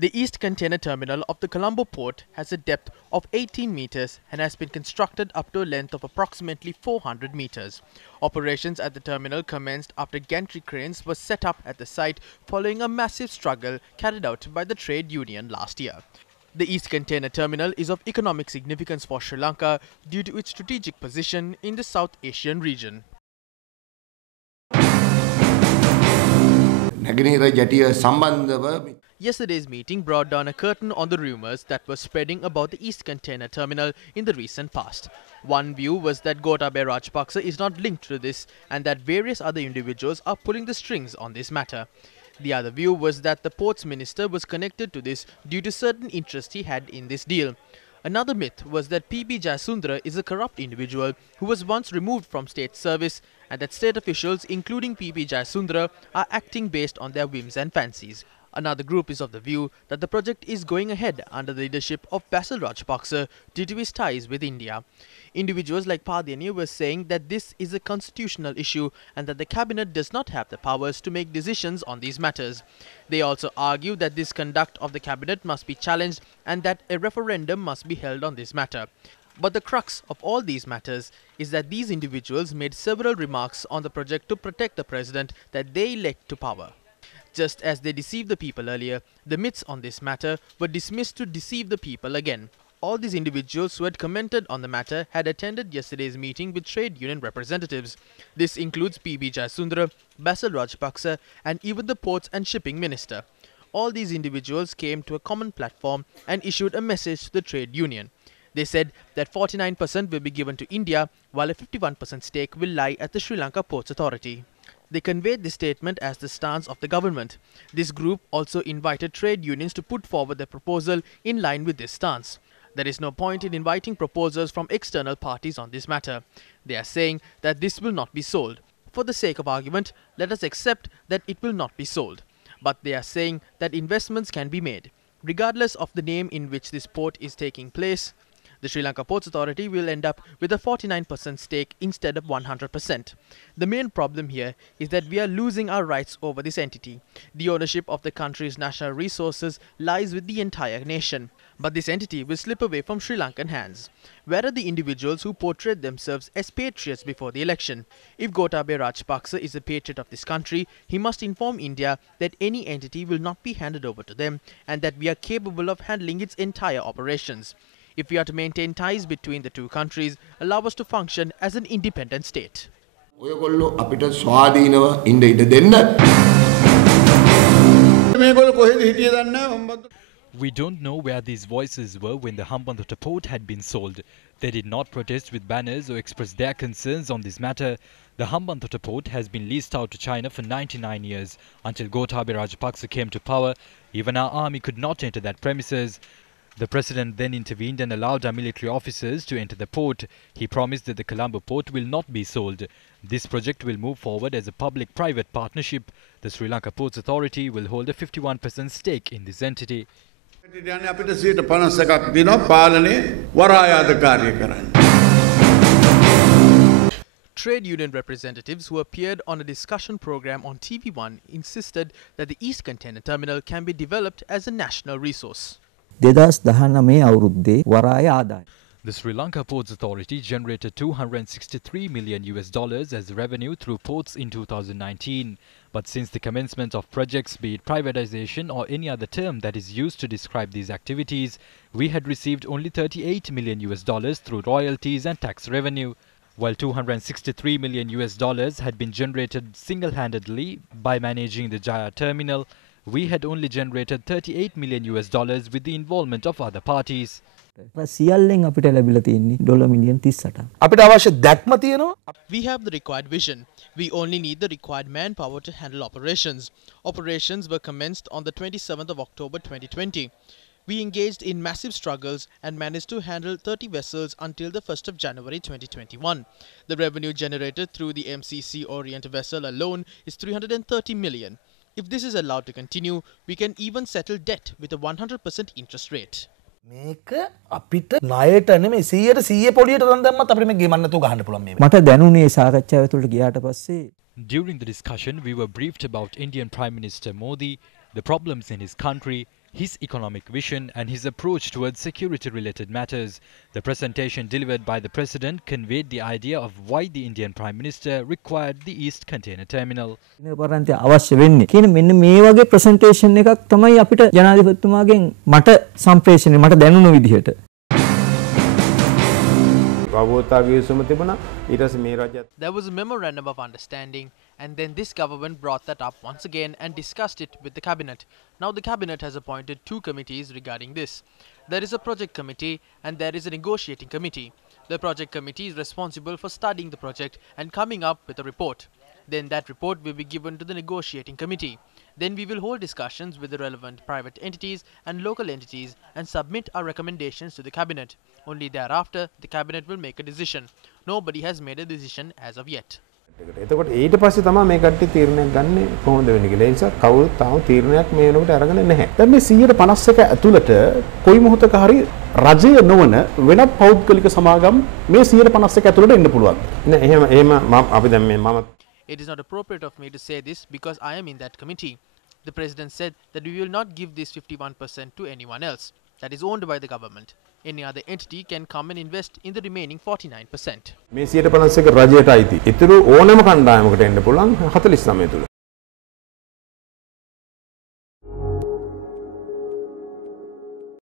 The East Container Terminal of the Colombo port has a depth of 18 meters and has been constructed up to a length of approximately 400 meters. Operations at the terminal commenced after gantry cranes were set up at the site following a massive struggle carried out by the trade union last year. The East Container Terminal is of economic significance for Sri Lanka due to its strategic position in the South Asian region. Yesterday's meeting brought down a curtain on the rumours that were spreading about the East Container Terminal in the recent past. One view was that Gotabaya Rajapaksa is not linked to this and that various other individuals are pulling the strings on this matter. The other view was that the ports minister was connected to this due to certain interest he had in this deal. Another myth was that P.B. Jayasundara is a corrupt individual who was once removed from state service and that state officials, including P.B. Jayasundara, are acting based on their whims and fancies. Another group is of the view that the project is going ahead under the leadership of Basil Rajapaksa due to his ties with India. Individuals like Padhani were saying that this is a constitutional issue and that the cabinet does not have the powers to make decisions on these matters. They also argue that this conduct of the cabinet must be challenged and that a referendum must be held on this matter. But the crux of all these matters is that these individuals made several remarks on the project to protect the president that they elect to power. Just as they deceived the people earlier, the myths on this matter were dismissed to deceive the people again. All these individuals who had commented on the matter had attended yesterday's meeting with trade union representatives. This includes P.B. Jayasundara, Basil Rajapaksa and even the ports and shipping minister. All these individuals came to a common platform and issued a message to the trade union. They said that 49% will be given to India while a 51% stake will lie at the Sri Lanka Ports Authority. They conveyed this statement as the stance of the government. This group also invited trade unions to put forward their proposal in line with this stance. There is no point in inviting proposals from external parties on this matter. They are saying that this will not be sold. For the sake of argument, let us accept that it will not be sold. But they are saying that investments can be made. Regardless of the name in which this port is taking place, the Sri Lanka Ports Authority will end up with a 49% stake instead of 100%. The main problem here is that we are losing our rights over this entity. The ownership of the country's national resources lies with the entire nation. But this entity will slip away from Sri Lankan hands. Where are the individuals who portrayed themselves as patriots before the election? If Gotabaya Rajapaksa is a patriot of this country, he must inform India that any entity will not be handed over to them and that we are capable of handling its entire operations. If we are to maintain ties between the two countries, allow us to function as an independent state. We don't know where these voices were when the Hambantota port had been sold. They did not protest with banners or express their concerns on this matter. The Hambantota port has been leased out to China for 99 years. Until Gotabaya Rajapaksa came to power, even our army could not enter that premises. The president then intervened and allowed our military officers to enter the port. He promised that the Colombo port will not be sold. This project will move forward as a public-private partnership. The Sri Lanka Ports Authority will hold a 51% stake in this entity. Trade union representatives who appeared on a discussion program on TV1 insisted that the East Container Terminal can be developed as a national resource. The Sri Lanka Ports Authority generated $263 million as revenue through ports in 2019. But since the commencement of projects, be it privatization or any other term that is used to describe these activities, we had received only $38 million through royalties and tax revenue. While $263 million had been generated single-handedly by managing the Jaya terminal, we had only generated $38 million with the involvement of other parties. We have the required vision. We only need the required manpower to handle operations. Operations were commenced on the 27th of October 2020. We engaged in massive struggles and managed to handle 30 vessels until the 1st of January 2021. The revenue generated through the MCC Orient vessel alone is $330 million. If this is allowed to continue, we can even settle debt with a 100% interest rate. During the discussion, we were briefed about Indian Prime Minister Modi, the problems in his country, his economic vision and his approach towards security-related matters. The presentation delivered by the President conveyed the idea of why the Indian Prime Minister required the East Container Terminal. පරන්තය අවශ්‍ය වෙන්නේ කියන මෙන්න මේ වගේ presentation එකක් තමයි අපිට ජනාධිපතිතුමාගෙන් මට සම්ප්‍රේෂණය මට දැනුණු විදිහට. There was a memorandum of understanding, and then this government brought that up once again and discussed it with the cabinet. Now the cabinet has appointed 2 committees regarding this. There is a project committee and there is a negotiating committee. The project committee is responsible for studying the project and coming up with a report. Then that report will be given to the negotiating committee. Then we will hold discussions with the relevant private entities and local entities and submit our recommendations to the cabinet. Only thereafter, the cabinet will make a decision. Nobody has made a decision as of yet. එතකොට ඊට පස්සේ තමයි මේ කට්ටිය තීරණයක් ගන්න කොහොමද වෙන්නේ කියලා. ඒ නිසා කවුරුත් තාම තීරණයක් මේ වෙනකොට අරගෙන නැහැ. දැන් මේ 151 ඇතුළත කොයි මොහොතක හරි රජය නොවන වෙනත් පෞද්ගලික සමාගම් මේ 151 ඇතුළට එන්න පුළුවන්. නෑ එහෙම අපි දැන් මේ මම It is not appropriate of me to say this because I am in that committee. The president said that we will not give this 51% to anyone else that is owned by the government. Any other entity can come and invest in the remaining 49%. මේ 151 රජයට අයිති. ඊටු ඕනෑම කණ්ඩායමකට එන්න පුළුවන් 49 තුල.